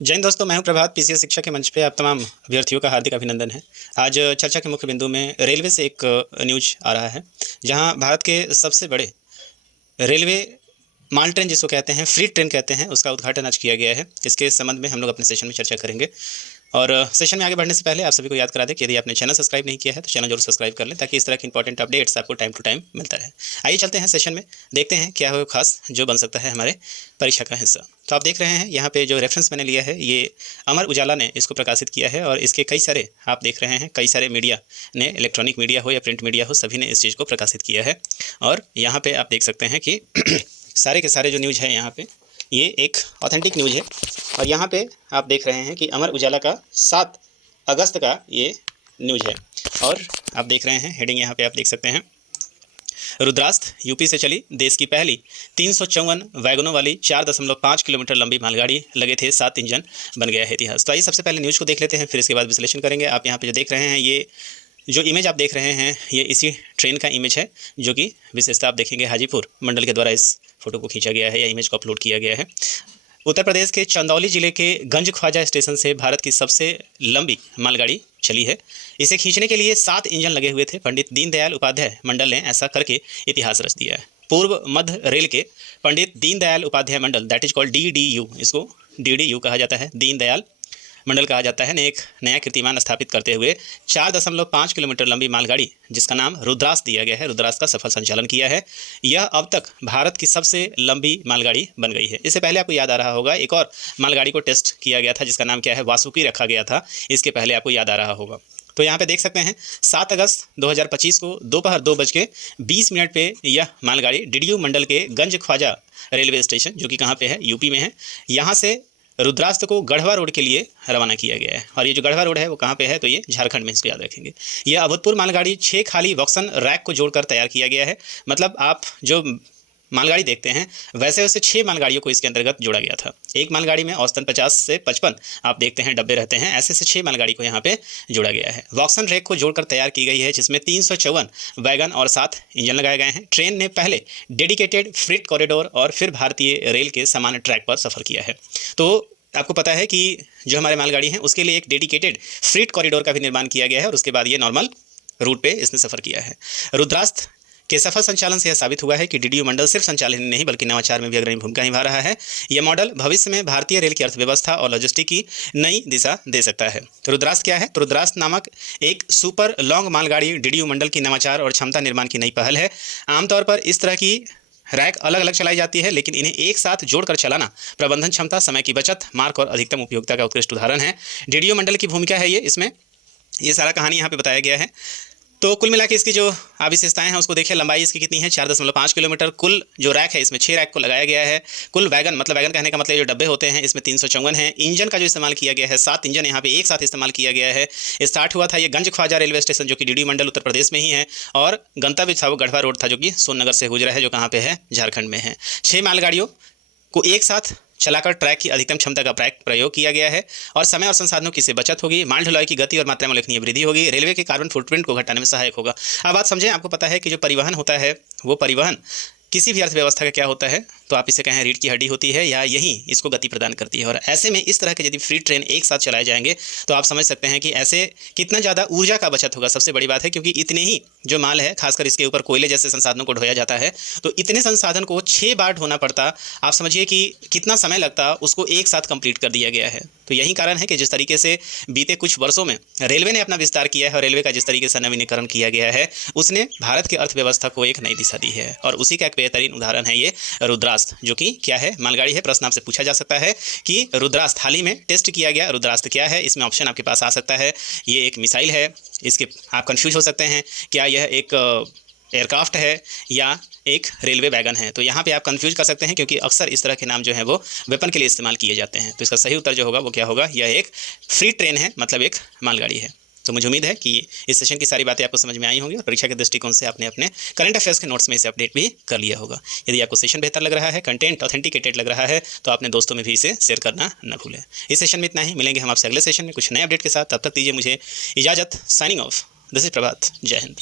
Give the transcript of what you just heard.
जय हिंद दोस्तों, मैं हूं प्रभात। पीसीएस शिक्षा के मंच पे आप तमाम अभ्यर्थियों का हार्दिक अभिनंदन है। आज चर्चा के मुख्य बिंदु में रेलवे से एक न्यूज आ रहा है, जहां भारत के सबसे बड़े रेलवे माल ट्रेन जिसको कहते हैं, फ्री ट्रेन कहते हैं, उसका उद्घाटन आज किया गया है। इसके संबंध में हम लोग अपने सेशन में चर्चा करेंगे। और सेशन में आगे बढ़ने से पहले आप सभी को याद करा दें कि यदि आपने चैनल सब्सक्राइब नहीं किया है तो चैनल जरूर सब्सक्राइब कर लें, ताकि इस तरह की इंपॉर्टेंट अपडेट्स आपको टाइम टू टाइम मिलता रहे। आइए चलते हैं सेशन में, देखते हैं क्या हो खास जो बन सकता है हमारे परीक्षा का हिस्सा। तो आप देख रहे हैं यहाँ पे जो रेफरेंस मैंने लिया है, ये अमर उजाला ने इसको प्रकाशित किया है, और इसके कई सारे आप देख रहे हैं, कई सारे मीडिया ने, इलेक्ट्रॉनिक मीडिया हो या प्रिंट मीडिया हो, सभी ने इस चीज़ को प्रकाशित किया है। और यहाँ पे आप देख सकते हैं कि सारे के सारे जो न्यूज़ है यहाँ पे, ये एक ऑथेंटिक न्यूज़ है। और यहाँ पे आप देख रहे हैं कि अमर उजाला का 7 अगस्त का ये न्यूज़ है। और आप देख रहे हैं हेडिंग यहाँ पे आप देख सकते हैं, रुद्रास्त्र यूपी से चली देश की पहली 354 वैगनों वाली 4.5 किलोमीटर लंबी मालगाड़ी, लगे थे 7 इंजन, बन गया है इतिहास। तो आइए सबसे पहले न्यूज़ को देख लेते हैं, फिर इसके बाद विश्लेषण करेंगे। आप यहाँ पे जो देख रहे हैं, ये जो इमेज आप देख रहे हैं, ये इसी ट्रेन का इमेज है, जो कि विशेषता आप देखेंगे हाजीपुर मंडल के द्वारा इस फोटो को खींचा गया है या इमेज को अपलोड किया गया है। उत्तर प्रदेश के चंदौली जिले के गंज ख्वाजा स्टेशन से भारत की सबसे लंबी मालगाड़ी चली है। इसे खींचने के लिए 7 इंजन लगे हुए थे। पंडित दीनदयाल उपाध्याय मंडल ने ऐसा करके इतिहास रच दिया है। पूर्व मध्य रेल के पंडित दीनदयाल उपाध्याय मंडल, दैट इज कॉल्ड DDU, इसको DDU कहा जाता है, दीनदयाल मंडल कहा जाता है, ने एक नया कीर्तिमान स्थापित करते हुए 4.5 किलोमीटर लंबी मालगाड़ी, जिसका नाम रुद्रास्त्र दिया गया है, रुद्रास्त्र का सफल संचालन किया है। यह अब तक भारत की सबसे लंबी मालगाड़ी बन गई है। इससे पहले आपको याद आ रहा होगा, एक और मालगाड़ी को टेस्ट किया गया था, जिसका नाम क्या है, वासुकी रखा गया था। इसके पहले आपको याद आ रहा होगा। तो यहाँ पे देख सकते हैं 7 अगस्त 2025 को दोपहर 2:20 पे यह मालगाड़ी DDU मंडल के गंज ख्वाजा रेलवे स्टेशन, जो कि कहाँ पे है, यूपी में है, यहाँ से रुद्रास्त्र को गढ़वा रोड के लिए रवाना किया गया है। और ये जो गढ़वा रोड है वो कहाँ पे है, तो ये झारखंड में, इसको याद रखेंगे। यह अभूतपूर्व मालगाड़ी 6 खाली वॉक्सन रैक को जोड़कर तैयार किया गया है। मतलब आप जो मालगाड़ी देखते हैं, वैसे वैसे 6 मालगाड़ियों को इसके अंतर्गत जोड़ा गया था। एक मालगाड़ी में औसतन 50 से 55 आप देखते हैं डब्बे रहते हैं, ऐसे 6 मालगाड़ी को यहाँ पे जोड़ा गया है। वॉक्सन रैक को जोड़कर तैयार की गई है, जिसमें 354 वैगन और 7 इंजन लगाए गए हैं। ट्रेन ने पहले डेडिकेटेड फ्रेट कॉरिडोर और फिर भारतीय रेल के समान ट्रैक पर सफ़र किया है। तो आपको पता है कि जो हमारे मालगाड़ी हैं, उसके लिए एक डेडिकेटेड फ्रेट कॉरिडोर का भी निर्माण किया गया है, और उसके बाद ये नॉर्मल रूट पे इसने सफ़र किया है। रुद्रास्त्र के सफल संचालन से यह साबित हुआ है कि DDU मंडल सिर्फ संचालन नहीं बल्कि नवाचार में भी अग्रणी भूमिका निभा रहा है। यह मॉडल भविष्य में भारतीय रेल की अर्थव्यवस्था और लॉजिस्टिक की नई दिशा दे सकता है। तो रुद्रास्त्र क्या है? तो रुद्रास्त्र नामक एक सुपर लॉन्ग मालगाड़ी DDU मंडल की नवाचार और क्षमता निर्माण की नई पहल है। आमतौर पर इस तरह की रैक अलग अलग चलाई जाती है, लेकिन इन्हें एक साथ जोड़कर चलाना प्रबंधन क्षमता, समय की बचत, मार्ग और अधिकतम उपयोगिता का उत्कृष्ट उदाहरण है। DDU मंडल की भूमिका है ये, इसमें ये सारा कहानी यहाँ पे बताया गया है। तो कुल मिला के इसकी जो विशेषताएं हैं उसको देखिए। लंबाई इसकी कितनी है, 4.5 किलोमीटर। कुल जो रैक है, इसमें 6 रैक को लगाया गया है। कुल वैगन, मतलब वैगन कहने का मतलब जो डब्बे होते हैं, इसमें 354 हैं। इंजन का जो इस्तेमाल किया गया है, 7 इंजन यहाँ पे एक साथ इस्तेमाल किया गया है। स्टार्ट हुआ था ये गंज ख्वाजा रेलवे स्टेशन, जो कि DDU मंडल उत्तर प्रदेश में ही है, और गंतव्य था वो गढ़वा रोड था, जो कि सोननगर से गुजरा है, जो कहाँ पे है, झारखंड में है। 6 मालगाड़ियों को एक साथ चलाकर ट्रैक की अधिकतम क्षमता का प्रयोग किया गया है, और समय और संसाधनों की से बचत होगी। माल ढुलाई की गति और मात्रा में उल्लेखनीय वृद्धि होगी। रेलवे के कार्बन फुटप्रिंट को घटाने में सहायक होगा। अब बात समझें, आपको पता है कि जो परिवहन होता है, वो परिवहन किसी भी अर्थव्यवस्था का क्या होता है, तो आप इसे कहें रीढ़ की हड्डी होती है, या यही इसको गति प्रदान करती है। और ऐसे में इस तरह के यदि फ्री ट्रेन एक साथ चलाए जाएंगे, तो आप समझ सकते हैं कि ऐसे कितना ज़्यादा ऊर्जा का बचत होगा। सबसे बड़ी बात है, क्योंकि इतने ही जो माल है, खासकर इसके ऊपर कोयले जैसे संसाधनों को ढोया जाता है, तो इतने संसाधन को 6 बार ढोना पड़ता। आप समझिए कि कितना समय लगता, उसको एक साथ कंप्लीट कर दिया गया है। तो यही कारण है कि जिस तरीके से बीते कुछ वर्षों में रेलवे ने अपना विस्तार किया है, और रेलवे का जिस तरीके से नवीनीकरण किया गया है, उसने भारत की अर्थव्यवस्था को एक नई दिशा दी है। और उसी का एक बेहतरीन उदाहरण है ये रुद्रास्त्र, जो कि क्या है, मालगाड़ी है। प्रश्न आपसे पूछा जा सकता है कि रुद्रास्त्र हाल ही में टेस्ट किया गया रुद्रास्त्र क्या है। इसमें ऑप्शन आपके पास आ सकता है, ये एक मिसाइल है, इसके आप कंफ्यूज हो सकते हैं, क्या यह एक एयरक्राफ्ट है या एक रेलवे वैगन है। तो यहाँ पे आप कंफ्यूज कर सकते हैं, क्योंकि अक्सर इस तरह के नाम जो है वो वेपन के लिए इस्तेमाल किए जाते हैं। तो इसका सही उत्तर जो होगा वो क्या होगा, यह एक फ्री ट्रेन है, मतलब एक मालगाड़ी है। तो मुझे उम्मीद है कि इस सेशन की सारी बातें आपको समझ में आई होंगी, और परीक्षा के दृष्टिकोण से आपने अपने करंट अफेयर्स के नोट्स में इसे अपडेट भी कर लिया होगा। यदि आपको सेशन बेहतर लग रहा है, कंटेंट ऑथेंटिकेटेड लग रहा है, तो अपने दोस्तों में भी इसे शेयर करना न भूलें। इस सेशन में इतना ही, मिलेंगे हम आपसे अगले सेशन में कुछ नए अपडेट के साथ। तब तक दीजिए मुझे इजाज़त। साइनिंग ऑफ, दिस इज प्रभात। जय हिंद।